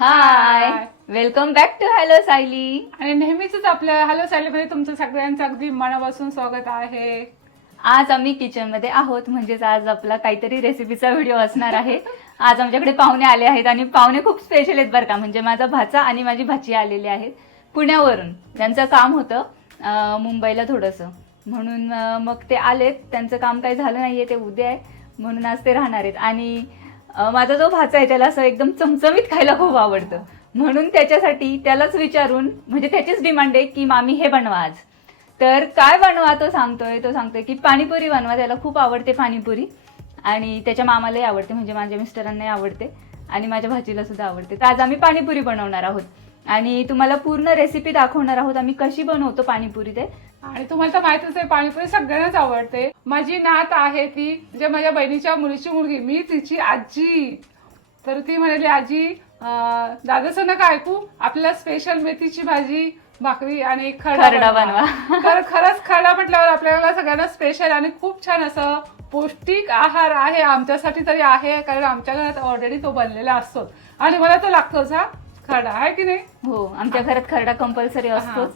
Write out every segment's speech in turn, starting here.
Hi. Welcome back to hello Sayali आणि नेहमीच आपल्या हॅलो मध्ये तुमचं सगळ्यांचं अगदी मनापासून स्वागत आहे. आज आम्ही किचनमध्ये आहोत म्हणजेच आज आपला काहीतरी रेसिपीचा व्हिडिओ असणार आहे. आज आमच्याकडे पाहुणे आले आहेत आणि पाहुणे खूप स्पेशल आहेत बरं का. म्हणजे माझा भाचा आणि माझी भाची आलेली आहेत पुण्यावरून. त्यांचं काम होतं अं, मुंबईला थोडंसं. म्हणून अं, मग ते आलेत. त्यांचं काम काही झालं नाहीये ते उद्या आहे. म्हणून आज ते राहणार आहेत. आणि माझा जो भाचा आहे त्याला असं एकदम चमचमीत खायला खूप आवडतं. म्हणून त्याच्यासाठी त्यालाच विचारून म्हणजे त्याचीच डिमांड आहे की मामी हे बनवा आज. तर काय बनवा तो सांगतोय तो सांगतोय की पाणीपुरी बनवा त्याला खूप आवडते पाणीपुरी. आणि त्याच्या मामालाही आवडते म्हणजे माझ्या मिस्टरांनाही आवडते. आणि माझ्या भाजीला सुद्धा आवडते. तर आज आम्ही पाणीपुरी बनवणार आहोत. आणि तुम्हाला पूर्ण रेसिपी दाखवणार आहोत आम्ही कशी बनवतो पाणीपुरी ते. आणि तुम्हाला तर माहितीच आहे पाणीपुरी सगळ्यांनाच आवडते. माझी नात आहे ती म्हणजे माझ्या बहिणीच्या मुलीची मुलगी मी तिची आजी. तर ती म्हणाली आजी दादाचं नका ऐकू आपल्याला स्पेशल मेथीची भाजी भाकरी आणि खरडा बनवा. तर खरंच खरडा म्हटल्यावर आपल्याला सगळ्यांना स्पेशल आणि खूप छान असं पौष्टिक आहार आहे आमच्यासाठी तरी आहे कारण आमच्या घरात ऑलरेडी तो बनलेला असतो. आणि मला तो लागतोच हा खरडा आहे की नाही? हो आमच्या घरात खरडा कंपल्सरी असतोच.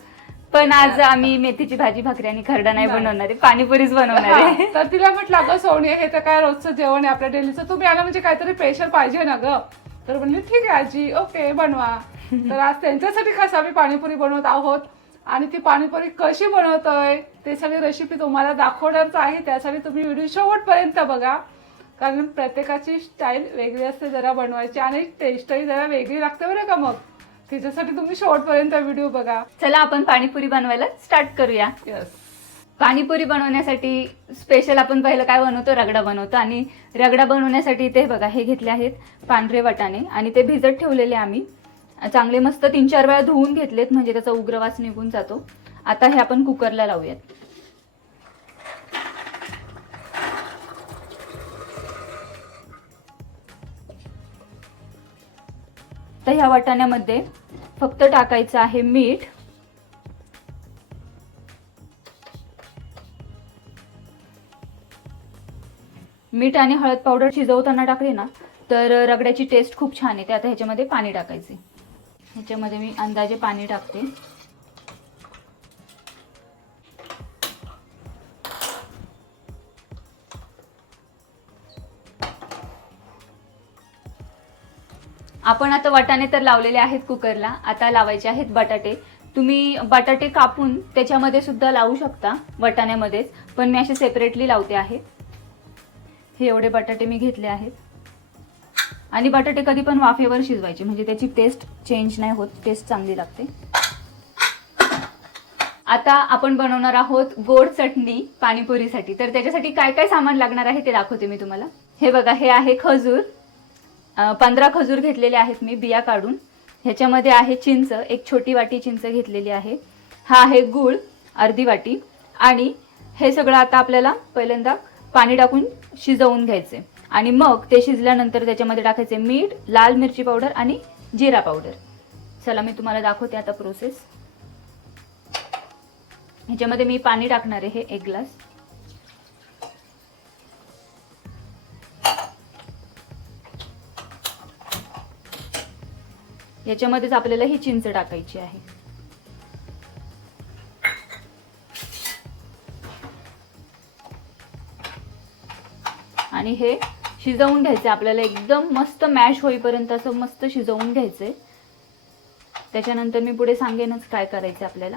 पण आज आम्ही मेथीची भाजी भाकरी आणि खरडा नाही. बनवणार आहे. पाणीपुरीच बनवणार आहे. तर तिला म्हटलं अगं सोनी हे तर काय रोजचं जेवण आहे आपल्या डेलीचं. तुम्ही आला म्हणजे काहीतरी स्पेशल पाहिजे ना ग. तर म्हणली ठीक आहे आजी ओके बनवा. तर आज त्यांच्यासाठी खास आम्ही पाणीपुरी बनवत आहोत. आणि ती पाणीपुरी कशी बनवतोय ते सगळी रेसिपी तुम्हाला दाखवणारच आहे. त्यासाठी तुम्ही व्हिडिओ शेवटपर्यंत बघा. कारण प्रत्येकाची स्टाईल वेगळी असते जरा बनवायची. आणि टेस्टही जरा वेगळी लागते बरं का मग? त्याच्यासाठी तुम्ही शेवटपर्यंत व्हिडिओ बघा. चला आपण पाणीपुरी बनवायला स्टार्ट करूया. येस पाणीपुरी बनवण्यासाठी स्पेशल आपण पहिलं काय बनवतो? रगडा बनवतो. आणि रगडा बनवण्यासाठी ते बघा हे घेतले आहेत पांढरे वाटाणे. आणि ते भिजत ठेवलेले आम्ही. चांगले मस्त तीन चार वेळा धुवून घेतलेत म्हणजे त्याचा उग्रवास निघून जातो. आता हे आपण कुकरला लावूयात. तर ह्या वाटाण्यामध्ये फक्त टाकायचं आहे मीठ. मीठ आणि हळद पावडर शिजवताना टाकली ना तर रगड्याची टेस्ट खूप छान येते. आता ह्याच्यामध्ये पाणी टाकायचे. ह्याच्यामध्ये मी अंदाजे पाणी टाकते. आपण आता वाटाणे तर लावलेले आहेत कुकरला. आता लावायचे आहेत बटाटे. तुम्ही बटाटे कापून त्याच्यामध्ये सुद्धा लावू शकता वाटाण्यामध्येच. पण मी असे सेपरेटली लावते आहे. हे एवढे बटाटे मी घेतले आहेत. आणि बटाटे कधी पण वाफेवर शिजवायचे म्हणजे त्याची टेस्ट चेंज नाही होत टेस्ट चांगली लागते. आता आपण बनवणार आहोत गोड चटणी पाणीपुरीसाठी. तर त्याच्यासाठी काय काय सामान लागणार आहे ते दाखवते मी तुम्हाला. हे बघा हे आहे खजूर. पंधरा खजूर घेतलेले आहेत मी बिया काढून. ह्याच्यामध्ये आहे चिंच एक छोटी वाटी चिंच घेतलेली आहे. हा आहे गूळ अर्धी वाटी. आणि हे सगळं आता आपल्याला पहिल्यांदा पाणी टाकून शिजवून घ्यायचे. आणि मग ते शिजल्यानंतर त्याच्यामध्ये टाकायचे मीठ लाल मिरची पावडर आणि जिरा पावडर. चला मी तुम्हाला दाखवते आता प्रोसेस ह्याच्यामध्ये मी पाणी टाकणार आहे हे एक ग्लास. याच्यामध्येच आपल्याला ही चिंच टाकायची आहे. आणि हे शिजवून घ्यायचे. आपल्याला एकदम मस्त मॅश होईपर्यंत असं मस्त शिजवून घ्यायचे. त्याच्यानंतर मी पुढे सांगेनच काय करायचं आपल्याला.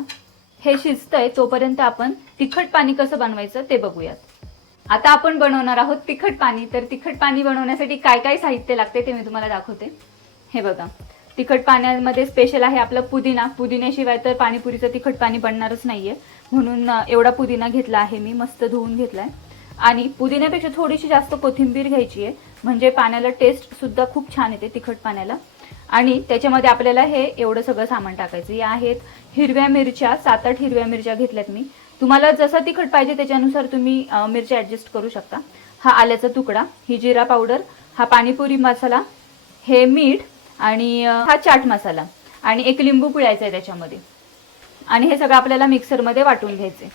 हे शिजतंय तोपर्यंत आपण तिखट पाणी कसं बनवायचं ते बघूयात. आता आपण बनवणार आहोत तिखट पाणी. तर तिखट पाणी बनवण्यासाठी काय काय साहित्य लागते ते मी तुम्हाला दाखवते. हे बघा. तिखट पाण्यामध्ये स्पेशल आहे आपलं पुदिना. पुदिन्याशिवाय तर पाणीपुरीचं तिखट पाणी बनणारच नाहीये. म्हणून एवढा पुदिना घेतला आहे मी मस्त धुवून घेतलाय. आणि पुदिन्यापेक्षा थोडीशी जास्त कोथिंबीर घ्यायची आहे. म्हणजे पाण्याला टेस्ट सुद्धा खूप छान येते तिखट पाण्याला. आणि त्याच्यामध्ये आपल्याला हे एवढं सगळं सामान टाकायचं. या आहेत हिरव्या मिरच्या सात आठ हिरव्या मिरच्या घेतल्यात मी. तुम्हाला जसा तिखट पाहिजे त्याच्यानुसार तुम्ही मिरच्या ऍडजस्ट करू शकता. हा आल्याचा तुकडा ही जिरा पावडर हा पाणीपुरी मसाला हे मीठ आणि हा चाट मसाला आणि एक लिंबू पिळायचा आहे त्याच्यामध्ये. आणि हे सगळं आपल्याला मिक्सरमध्ये वाटून घ्यायचे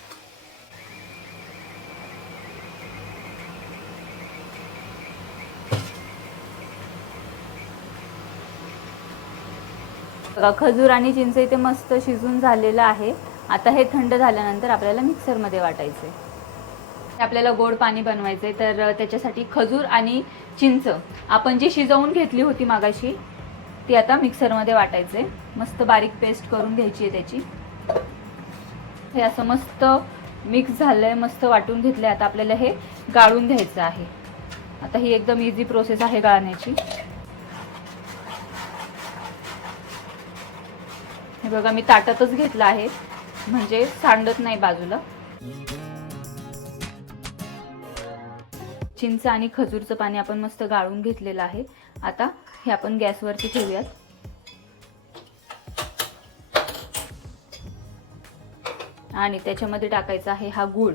बघा खजूर आणि चिंच इथे मस्त शिजून झालेलं आहे. आता हे थंड झाल्यानंतर आपल्याला मिक्सरमध्ये वाटायचं आहे आपल्याला गोड पाणी बनवायचं आहे तर त्याच्यासाठी खजूर आणि चिंच. आपण जी शिजवून घेतली होती मागाशी ती आता मिक्सरमध्ये वाटायचे. मस्त बारीक पेस्ट करून घ्यायची आहे त्याची. हे असं मस्त मिक्स झालं आहे मस्त वाटून घेतलं आहे आता आपल्याला हे गाळून घ्यायचं आहे. आता ही एकदम इझी प्रोसेस आहे गाळण्याची. हे बघा मी ताटातच घेतलं आहे. म्हणजे सांडत नाही बाजूला. चिंच आणि खजूरचं पाणी आपण मस्त गाळून घेतलेलं आहे. आता हे आपण गॅसवरती ठेवूयात. आणि त्याच्यामध्ये टाकायचा आहे हा गूळ.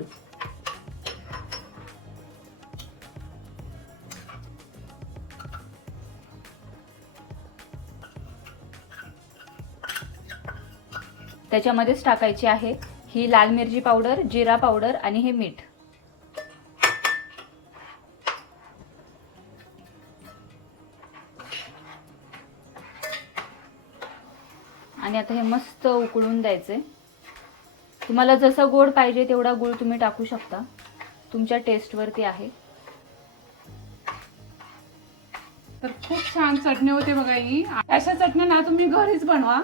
त्याच्यामध्येच टाकायची आहे ही लाल मिरची पावडर जिरा पावडर आणि हे मीठ. आणि आता हे मस्त उकळून द्यायचे तुम्हाला जसं गोड पाहिजे तेवढा गुळ तुम्ही टाकू शकता. तुमच्या टेस्टवरती आहे. तर खूप छान चटणी होते बघा ही. अशा चटण्या ना तुम्ही घरीच बनवा.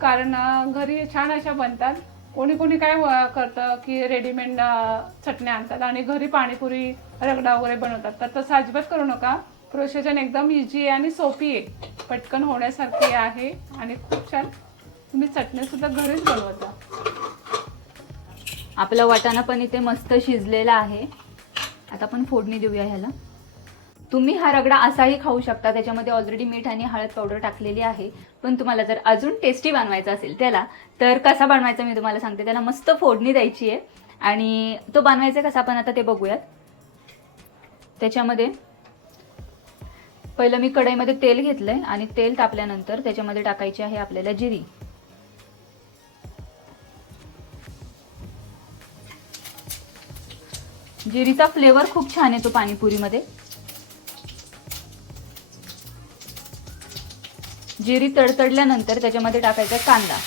कारण घरी छान अशा बनतात. कोणी कोणी काय करतं की रेडीमेड चटण्या आणतात आणि घरी पाणीपुरी रगडा वगैरे बनवतात. तर तसं अजिबात करू नका. प्रोसेजन एकदम इझी आहे आणि सोपी आहे. पटकन होण्यासारखी आहे आणि खूप छान तुम्ही चटणी सुद्धा घरीच बनवता. आपला वाटाणा पण इथे मस्त शिजलेला आहे. आता आपण फोडणी देऊया ह्याला. तुम्ही हा रगडा असाही खाऊ शकता. त्याच्यामध्ये ऑलरेडी मीठ आणि हळद पावडर टाकलेली आहे. पण तुम्हाला जर अजून टेस्टी बनवायचा असेल त्याला तर कसा बनवायचा मी तुम्हाला सांगते. त्याला मस्त फोडणी द्यायची आहे. आणि तो बनवायचा कसा आपण आता ते बघूयात. त्याच्यामध्ये पहिलं मी कढईमध्ये तेल घेतलंय आणि तेल तापल्यानंतर त्याच्यामध्ये टाकायची आहे आपल्याला जिरी. जिरीचा फ्लेवर खूप छान येतो पाणीपुरीमध्ये. जिरी तडतडल्यानंतर त्याच्यामध्ये टाकायचा कांदा.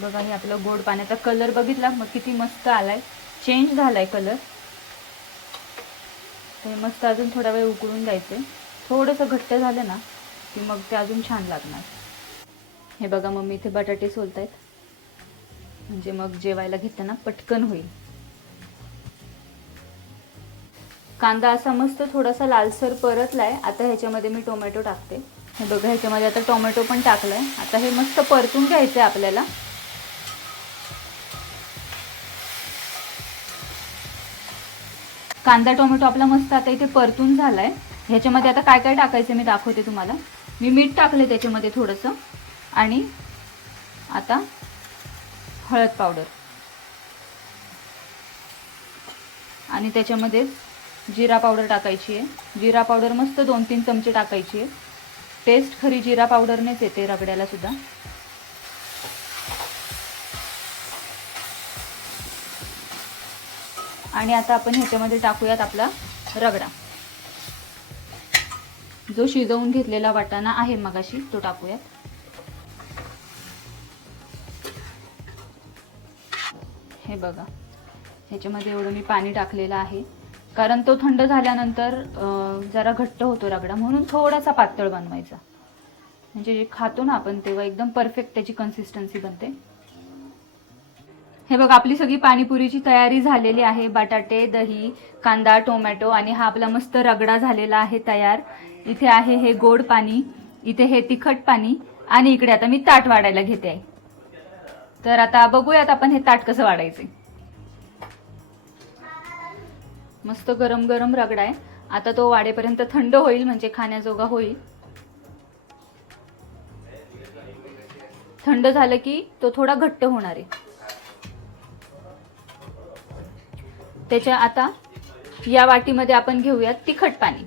बघा हे आपलं गोड पाण्याचा कलर बघितला? मग किती मस्त आलाय. चेंज झालाय कलर ते मस्त अजून थोडा वेळ उकळून द्यायचे. थोडंसं घट्ट झालं ना की मग ते अजून छान लागणार. हे बघा मम्मी इथे बटाटे सोलतायत. म्हणजे मग जेवायला घेताना पटकन होईल. कांदा असा मस्त थोडासा लालसर परतलाय. आता ह्याच्यामध्ये मी टोमॅटो टाकते. हे बघा ह्याच्यामध्ये आता टोमॅटो पण टाकलाय. आता हे मस्त परतून घ्यायचंय आपल्याला. कांदा टोमॅटो आपला मस्त आता इथे परतून झालाय. ह्याच्यामध्ये आता काय काय टाकायचं मी दाखवते तुम्हाला. मी मीठ टाकले त्याच्यामध्ये थोडंसं. आणि आता हळद पावडर. आणि त्याच्यामध्ये जिरा पावडर टाकायची आहे. जिरा पावडर मस्त दोन तीन चमचे टाकायची आहे. टेस्ट खरी जिरा पावडरनेच येते रगड्याला आणि आता आपण ह्याच्यामध्ये टाकूयात आपला रगडा. जो शिजवून घेतलेला वाटाणा आहे मगाशी तो टाकूयात. हे बघा ह्याच्यामध्ये एवढं मी पाणी टाकलेलं आहे. कारण तो थंड झाल्यानंतर जरा घट्ट होतो रगडा म्हणून थोडासा पातळ बनवायचा. म्हणजे जे खातो ना आपण तेव्हा एकदम परफेक्ट त्याची कन्सिस्टन्सी बनते. हे बघ आपली सगळी पाणीपुरीची तयारी झालेली आहे. बटाटे दही कांदा टोमॅटो आणि हा आपला मस्त रगडा झालेला आहे तयार. इथे आहे हे गोड पाणी इथे हे तिखट पाणी आणि इकडे आता मी ताट वाढायला घेते आहे तर आता बघूयात आपण हे ताट कसं वाढायचे मस्त गरम गरम रगडा आहे. आता तो वाढेपर्यंत थंड होईल म्हणजे खाण्याजोगा होईल. थंड झालं की तो थोडा घट्ट होणार आहे. त्याच्या आता या वाटीमध्ये आपण घेऊयात तिखट पाणी.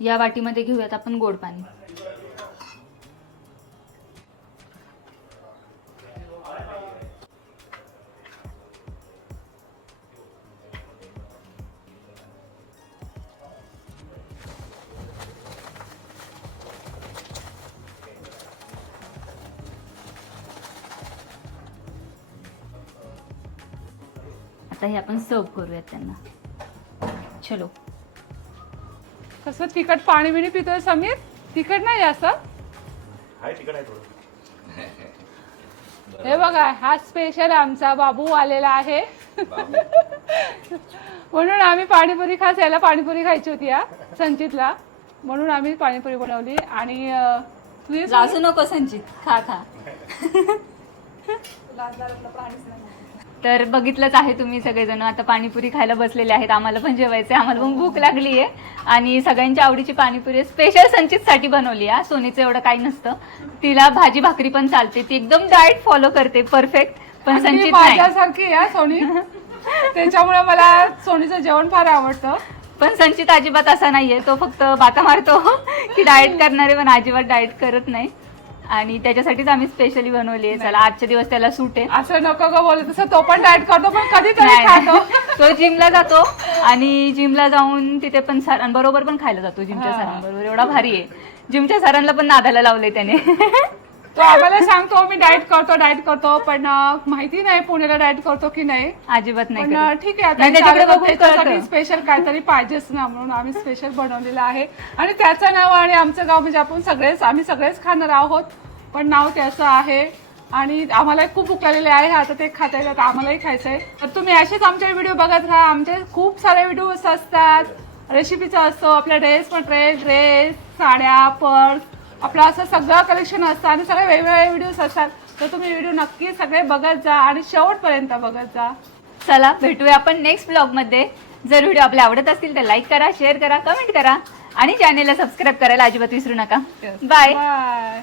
या वाटीमध्ये घेऊयात आपण गोड पाणी. आता हे आपण सर्व करूयात त्यांना. चलो. कसं तिखट पाणी बिणी पितोय समीर? तिखट नाही असं आहे तिकडे आहे थोडं. हे बघा हा स्पेशल आमचा बाबू आलेला आहे. म्हणून आम्ही पाणीपुरी खास याला पाणीपुरी खायची होती या संचितला. म्हणून आम्ही पाणीपुरी बनवली. आणि तुझी लाजू नको संचित. खा खा. तर बघितलंच आहे तुम्ही सगळेजण. आता पाणीपुरी खायला बसलेले आहेत. आम्हाला पण जेवायचं आम्हाला पण भूक लागली आहे आणि सगळ्यांच्या आवडीची पाणीपुरी स्पेशल संचितसाठी बनवली आहे सोनीचं एवढं काही नसतं. तिला भाजी भाकरी पण चालते. ती एकदम डाएट फॉलो करते. परफेक्ट पण संचित माझ्यासारखी आहे सोनी. त्याच्यामुळे मला सोनीचं जेवण फार आवडतं. पण संचित अजिबात असा नाहीये. तो फक्त बाता मारतो. की डाएट करणारे पण अजिबात डाएट करत नाही. आणि त्याच्यासाठीच आम्ही स्पेशली बनवली आहे. चला आजच्या दिवस त्याला सूट आहे. असं नको ग बोलत तसं तो पण डाएट करतो पण कधीतरी नाही, खातो. तो जिमला जातो आणि जिमला जाऊन तिथे पण सरांबरोबर पण खायला जातो जिमच्या. सरांबरोबर. एवढा भारी आहे. जिमच्या सरांना पण नादाला लावले त्याने. तो आम्हाला सांगतो मी डाएट करतो डाएट करतो पण अं, माहिती नाही पुण्याला डाएट करतो की नाही. अजिबात नाही पण करत. ठीक आहे आता नाही, त्याच्याकडे बघून त्याच्यासाठी कळतं. स्पेशल काहीतरी पाहिजेच ना म्हणून आम्ही स्पेशल बनवलेलं आहे. आणि त्याचं नाव आणि आमचं गाव म्हणजे आपण सगळेच आम्ही सगळेच खाणार आहोत. पण नाव त्याचं आहे. आणि आम्हाला खूप भूक लागलेली आहे आता ते खाता येतात आम्हालाही खायचं आहे तर तुम्ही असेच आमचे व्हिडिओ बघत राहा. आमचे खूप सारे व्हिडिओज असतात. रेसिपीचा असतो आपला ड्रेस मटेरियल ड्रेस साड्या पर्स आपलं असं सगळं कलेक्शन असतं आणि सगळे वेगवेगळे व्हिडिओज असतात. तर तुम्ही व्हिडिओ नक्की सगळे बघत जा आणि शेवटपर्यंत बघत जा. चला भेटूया आपण नेक्स्ट ब्लॉगमध्ये. जर व्हिडिओ आपल्या आवडत असतील तर लाईक करा शेअर करा कमेंट करा आणि चॅनेलला सबस्क्राईब करायला अजिबात विसरू नका. Bye bye